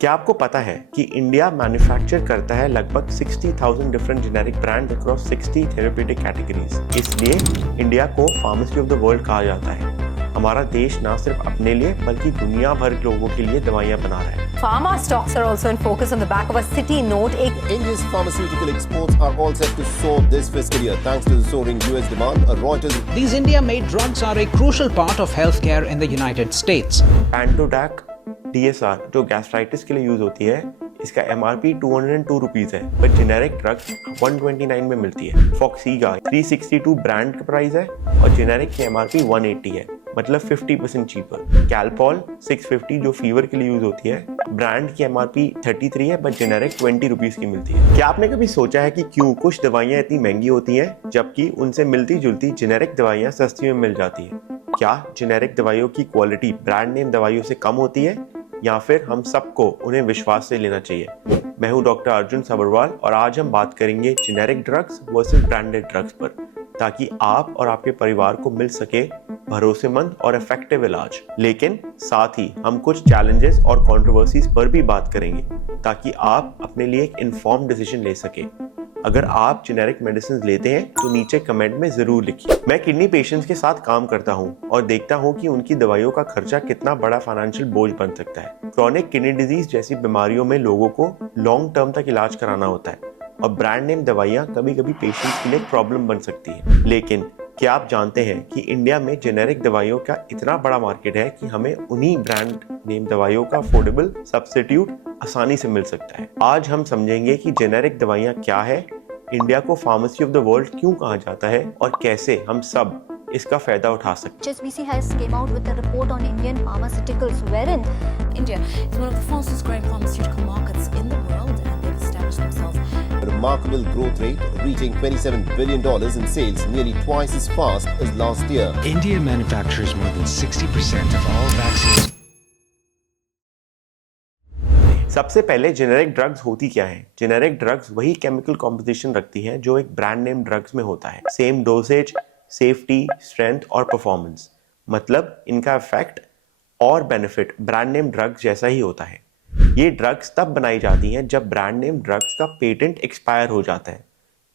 क्या आपको पता है कि इंडिया मैन्युफैक्चर करता है लगभग 60,000 different generic brand across 60 therapeutic categories. इसलिए इंडिया को फार्मेसी ऑफ द वर्ल्ड कहा जाता है। हमारा देश न सिर्फ अपने लिए बल्कि दुनिया भर के लोगों के लिए दवाइयां बना रहा है। Pharma stocks are also in focus on the back of a Citi note. India's pharmaceutical exports are all set to soar this fiscal year thanks to the soaring US demand. Reuters. These India-made drugs are a crucial part of healthcare in the United States. Pantodac DSR जो gastritis के लिए use होती है, इसका MRP 202 rupees है, पर generic drugs 129 में मिलती है। फॉक्सीगा 362 ब्रांड का प्राइस है और जेनेरिक की MRP 180 है, मतलब 50% चीपर। कैलपॉल 650 जो फीवर के लिए यूज होती है, ब्रांड की MRP 33 है, बट जेनेरिक 20 रुपीज की मिलती है। क्या आपने कभी सोचा है कि क्यों कुछ दवाइयां इतनी महंगी होती हैं जबकि उनसे मिलती जुलती जेनेरिक दवाइयां सस्ती में मिल जाती है? क्या जेनेरिक दवाइयों की क्वालिटी ब्रांड नेम दवाइयों से कम होती है या फिर हम सबको उन्हें विश्वास से लेना चाहिए? मैं हूं डॉक्टर अर्जुन सबरवाल और आज हम बात करेंगे generic drugs versus branded drugs पर, ताकि आप और आपके परिवार को मिल सके भरोसेमंद और इफेक्टिव इलाज। लेकिन साथ ही हम कुछ चैलेंजेस और कंट्रोवर्सीज पर भी बात करेंगे ताकि आप अपने लिए एक इन्फॉर्म्ड डिसीजन ले सके। अगर आप जेनेरिक मेडिसिन लेते हैं तो नीचे कमेंट में जरूर लिखिए। मैं किडनी पेशेंट्स के साथ काम करता हूं और देखता हूं कि उनकी दवाइयों का खर्चा कितना बड़ा फाइनेंशियल बोझ बन सकता है। क्रॉनिक किडनी डिजीज जैसी बीमारियों में लोगों को लॉन्ग टर्म तक इलाज कराना होता है और ब्रांड नेम दवाइयां कभी कभी पेशेंट्स के लिए प्रॉब्लम बन सकती है। लेकिन क्या आप जानते हैं कि इंडिया में जेनेरिक दवाइयों का इतना बड़ा मार्केट है कि हमें उन्हीं ब्रांड नेम दवाइयों का अफोर्डेबल सब्स्टिट्यूट आसानी से मिल सकता है। आज हम समझेंगे कि जेनेरिक दवाइयां क्या है, इंडिया को फार्मेसी ऑफ द वर्ल्ड क्यों कहा जाता है और कैसे हम सब इसका फायदा उठा सकते हैं। HSBC has came out with a report on Indian pharmaceuticals wherein India is one of the fastest growing pharmaceutical markets in the world and they've established themselves A remarkable growth rate, reaching $27 billion in sales, nearly twice as fast as last year. India manufactures more than 60% of all vaccines. सबसे पहले generic drugs होती क्या है? Generic drugs वही chemical composition रखती हैं जो एक ब्रांड नेम ड्रग्स में होता है। सेम डोसेज, सेफ्टी, स्ट्रेंथ और परफॉर्मेंस, मतलब इनका इफेक्ट और बेनिफिट ब्रांड नेम ड्रग्स जैसा ही होता है। ये ड्रग्स तब बनाई जाती हैं जब ब्रांड नेम ड्रग्स का पेटेंट एक्सपायर हो जाता है,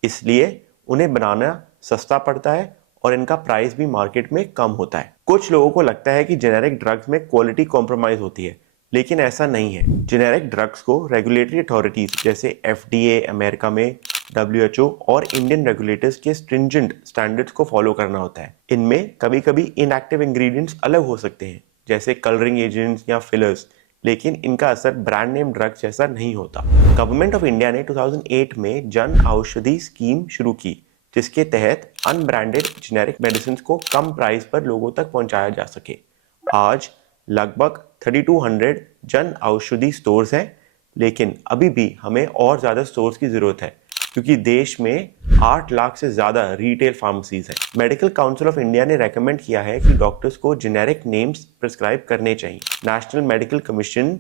इसलिए उन्हें बनाना सस्ता पड़ता है और इनका प्राइस भी मार्केट में कम होता है। कुछ लोगों को लगता है कि जेनेरिक ड्रग्स में क्वालिटी कॉम्प्रोमाइज होती है, लेकिन ऐसा नहीं है। जेनेरिक ड्रग्स को रेगुलेटरी अथॉरिटीज जैसे FDA अमेरिका में, WHO और इंडियन रेगुलेटर्स के स्ट्रिंजेंट स्टैंडर्ड्स को फॉलो करना होता है। इनमें कभी कभी इनएक्टिव इंग्रेडिएंट्स अलग हो सकते हैं जैसे कलरिंग एजेंट्स या फिलर्स, लेकिन इनका असर ब्रांड नेम ड्रग्स जैसा नहीं होता। गवर्नमेंट ऑफ इंडिया ने 2008 में जन औषधि स्कीम शुरू की, जिसके तहत अनब्रांडेड जेनेरिक मेडिसिन को कम प्राइस पर लोगों तक पहुंचाया जा सके। आज लगभग 3200 जन औषधि स्टोर्स हैं, लेकिन अभी भी हमें और ज़्यादा स्टोर्स की ज़रूरत है क्योंकि देश में 8 लाख से ज़्यादा रिटेल फार्मेसीज हैं। मेडिकल काउंसिल ऑफ इंडिया ने रेकमेंड किया है कि डॉक्टर्स को जेनेरिक नेम्स प्रिस्क्राइब करने चाहिए। नेशनल मेडिकल कमीशन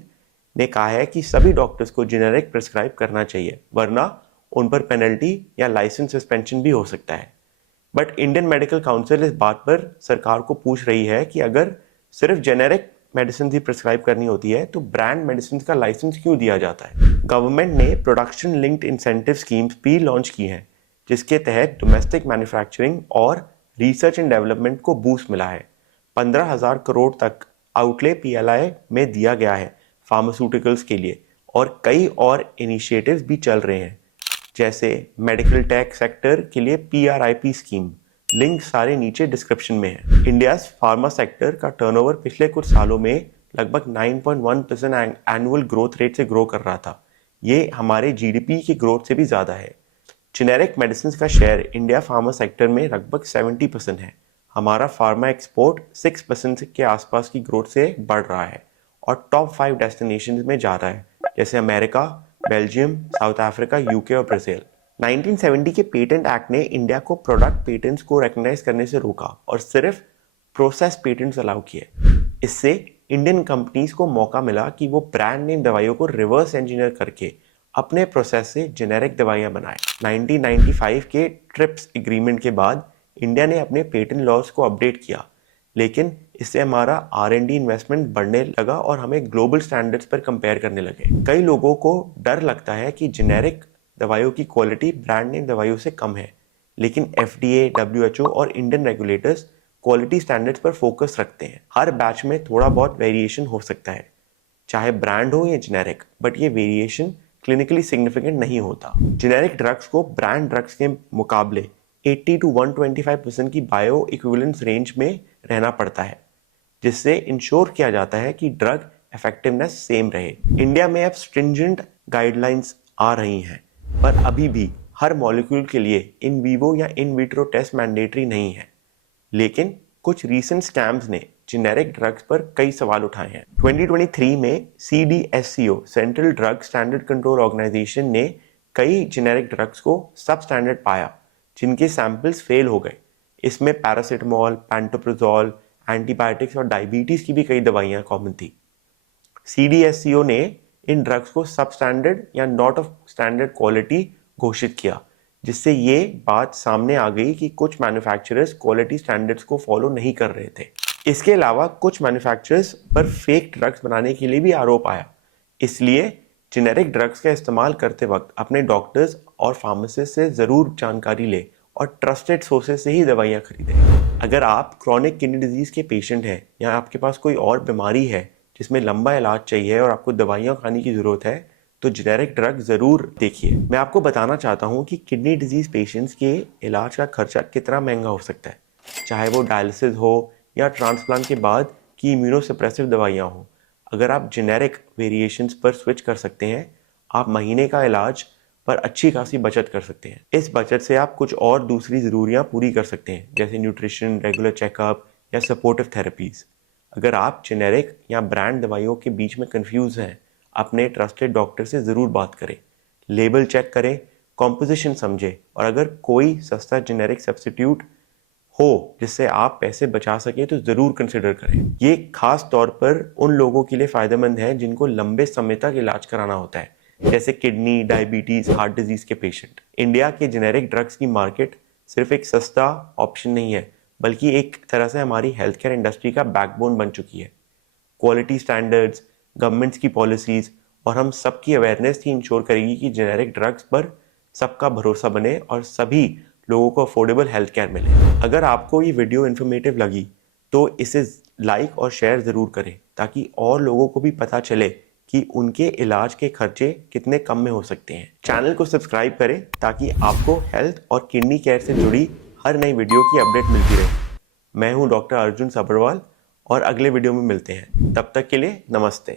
ने कहा है कि सभी डॉक्टर्स को जेनेरिक प्रिस्क्राइब करना चाहिए, वरना उन पर पेनल्टी या लाइसेंस सस्पेंशन भी हो सकता है। बट इंडियन मेडिकल काउंसिल इस बात पर सरकार को पूछ रही है कि अगर सिर्फ जेनेरिक मेडिसिन ही प्रिस्क्राइब करनी होती है तो ब्रांड मेडिसिन का लाइसेंस क्यों दिया जाता है? गवर्नमेंट ने प्रोडक्शन लिंक्ड इंसेंटिव स्कीम्स भी लॉन्च की हैं, जिसके तहत डोमेस्टिक मैन्युफैक्चरिंग और रिसर्च एंड डेवलपमेंट को बूस्ट मिला है। 15,000 करोड़ तक आउटले PLI में दिया गया है फार्मास्यूटिकल्स के लिए और कई और इनिशिएटिव्स भी चल रहे हैं, जैसे मेडिकल टेक सेक्टर के लिए PRIP स्कीम। लिंक सारे नीचे डिस्क्रिप्शन में है। इंडिया फार्मा सेक्टर का टर्नओवर पिछले कुछ सालों में लगभग 9.1% एनुअल ग्रोथ रेट से ग्रो कर रहा था। ये हमारे GDP की ग्रोथ से भी ज़्यादा है। जेनेरिक मेडिसिन का शेयर इंडिया फार्मा सेक्टर में लगभग 70% है। हमारा फार्मा एक्सपोर्ट 6% के आसपास की ग्रोथ से बढ़ रहा है और टॉप 5 डेस्टिनेशन में जा रहा है, जैसे America, Belgium, south Africa, UK और ब्राज़ील। 1970 के पेटेंट एक्ट ने इंडिया को प्रोडक्ट पेटेंट्स को रिकॉग्नाइज करने से रोका और सिर्फ प्रोसेस पेटेंट्स अलाउ किए। इससे इंडियन कंपनीज को मौका मिला कि वो ब्रांड नेम दवाइयों को रिवर्स इंजीनियर करके अपने प्रोसेस से जेनेरिक दवाइयां बनाए। 1995 के ट्रिप्स एग्रीमेंट के बाद इंडिया ने अपने पेटेंट लॉज को अपडेट किया, लेकिन इससे हमारा R&D इन्वेस्टमेंट बढ़ने लगा और हमें ग्लोबल स्टैंडर्ड्स पर कंपेयर करने लगे। कई लोगों को डर लगता है कि जेनेरिक दवाइयों की क्वालिटी ब्रांड नेम दवाइयों से कम है, लेकिन FDA, WHO और इंडियन रेगुलेटर्स क्वालिटी स्टैंडर्ड्स पर फोकस रखते हैं। हर बैच में थोड़ा बहुत वेरिएशन हो सकता है, चाहे ब्रांड हो या जेनेरिक, बट ये वेरिएशन क्लिनिकली सिग्निफिकेंट नहीं होता। जेनेरिक ड्रग्स को ब्रांड ड्रग्स के मुकाबले 80 to 125% की बायो इक्विवेलेंस रेंज में रहना पड़ता है, जिससे इंश्योर किया जाता है कि ड्रग इफेक्टिवनेस सेम रहे। इंडिया में अब स्ट्रिंजेंट गाइडलाइंस आ रही हैं, पर अभी भी हर मॉलिक्यूल के लिए इन वीवो या इन विट्रो टेस्ट मैंडेटरी नहीं है। लेकिन कुछ रीसेंट स्कैम्स ने जेनेरिक ड्रग्स पर कई सवाल उठाए हैं। 2023 में CDSCO central drug standard control organisation ने कई जेनेरिक ड्रग्स को सब स्टैंडर्ड पाया, जिनके सैंपल्स फेल हो गए। इसमें पैरासिटामोल, पैंटोप्रोजोल, एंटीबायोटिक्स और डायबिटीज की भी कई दवाइयां कॉमन थी। CDSCO ने इन ड्रग्स को सब स्टैंडर्ड या नॉट ऑफ स्टैंडर्ड क्वालिटी घोषित किया, जिससे ये बात सामने आ गई कि कुछ मैन्युफैक्चरर्स क्वालिटी स्टैंडर्ड्स को फॉलो नहीं कर रहे थे। इसके अलावा कुछ मैन्युफैक्चरर्स पर फेक ड्रग्स बनाने के लिए भी आरोप आया। इसलिए जेनेरिक ड्रग्स का इस्तेमाल करते वक्त अपने डॉक्टर्स और फार्मासिस्ट से ज़रूर जानकारी ले और ट्रस्टेड सोर्सेज से ही दवाइयाँ खरीदें। अगर आप क्रॉनिक किडनी डिजीज़ के पेशेंट हैं या आपके पास कोई और बीमारी है जिसमें लंबा इलाज चाहिए और आपको दवाइयाँ खाने की ज़रूरत है, तो जेनेरिक ड्रग ज़रूर देखिए। मैं आपको बताना चाहता हूँ कि किडनी डिजीज़ पेशेंट्स के इलाज का खर्चा कितना महंगा हो सकता है, चाहे वो डायलिसिस हो या ट्रांसप्लांट के बाद की इम्यूनोसप्रेसिव दवाइयाँ हो। अगर आप जेनेरिक वेरिएशंस पर स्विच कर सकते हैं, आप महीने का इलाज पर अच्छी खासी बचत कर सकते हैं। इस बचत से आप कुछ और दूसरी ज़रूरियाँ पूरी कर सकते हैं, जैसे न्यूट्रिशन, रेगुलर चेकअप या सपोर्टिव थेरेपीज़। अगर आप जेनेरिक या ब्रांड दवाइयों के बीच में कंफ्यूज हैं, अपने ट्रस्टेड डॉक्टर से ज़रूर बात करें, लेबल चेक करें, कॉम्पोजिशन समझें, और अगर कोई सस्ता जेनेरिक सब्स्टिट्यूट हो जिससे आप पैसे बचा सके तो ज़रूर कंसिडर करें। ये खास तौर पर उन लोगों के लिए फ़ायदेमंद है जिनको लंबे समय तक इलाज कराना होता है, जैसे किडनी, डायबिटीज़, हार्ट डिजीज़ के पेशेंट। इंडिया के जेनेरिक ड्रग्स की मार्केट सिर्फ एक सस्ता ऑप्शन नहीं है, बल्कि एक तरह से हमारी हेल्थ केयर इंडस्ट्री का बैकबोन बन चुकी है। क्वालिटी स्टैंडर्ड्स, गवर्नमेंट्स की पॉलिसीज़ और हम सबकी अवेयरनेस ही इंश्योर करेगी कि जेनेरिक ड्रग्स पर सबका भरोसा बने और सभी लोगों को अफोर्डेबल हेल्थ केयर मिले। अगर आपको ये वीडियो इन्फॉर्मेटिव लगी तो इसे लाइक और शेयर ज़रूर करें, ताकि और लोगों को भी पता चले कि उनके इलाज के खर्चे कितने कम में हो सकते हैं। चैनल को सब्सक्राइब करें ताकि आपको हेल्थ और किडनी केयर से जुड़ी हर नई वीडियो की अपडेट मिलती रहे। मैं हूं डॉक्टर अर्जुन सब्रवाल और अगले वीडियो में मिलते हैं। तब तक के लिए नमस्ते।